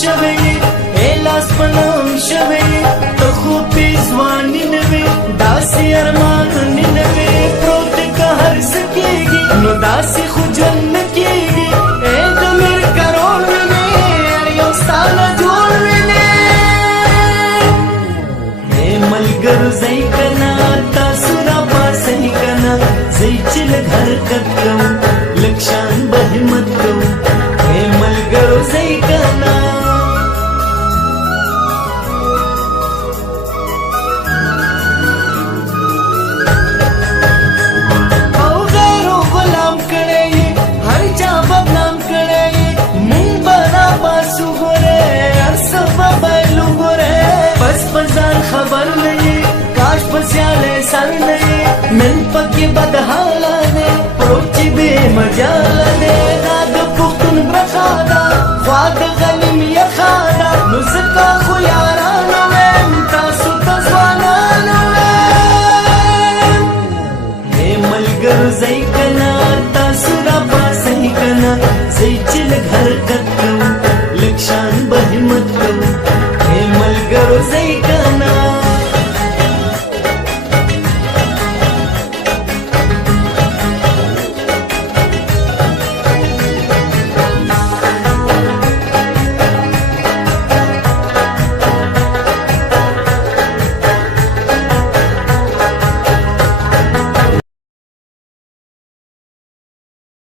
شوی الاس پنام شوی تو خو پیزوانی نوی داسی ارمان نوی پروت که هر سکیگی نو داسی خو جن کیگی اے دمیر کرون وینے اریو ستانا جوڑ وینے اے ملگر زی کنا تاسو را پاسنی کنا زی چل حرکت کو لکشان بہمت کو اے ملگر زی کنا खबर नहीं काश पस्याले सर नहीं नन पक्की बदहाला ने प्रोची बे मजाला ने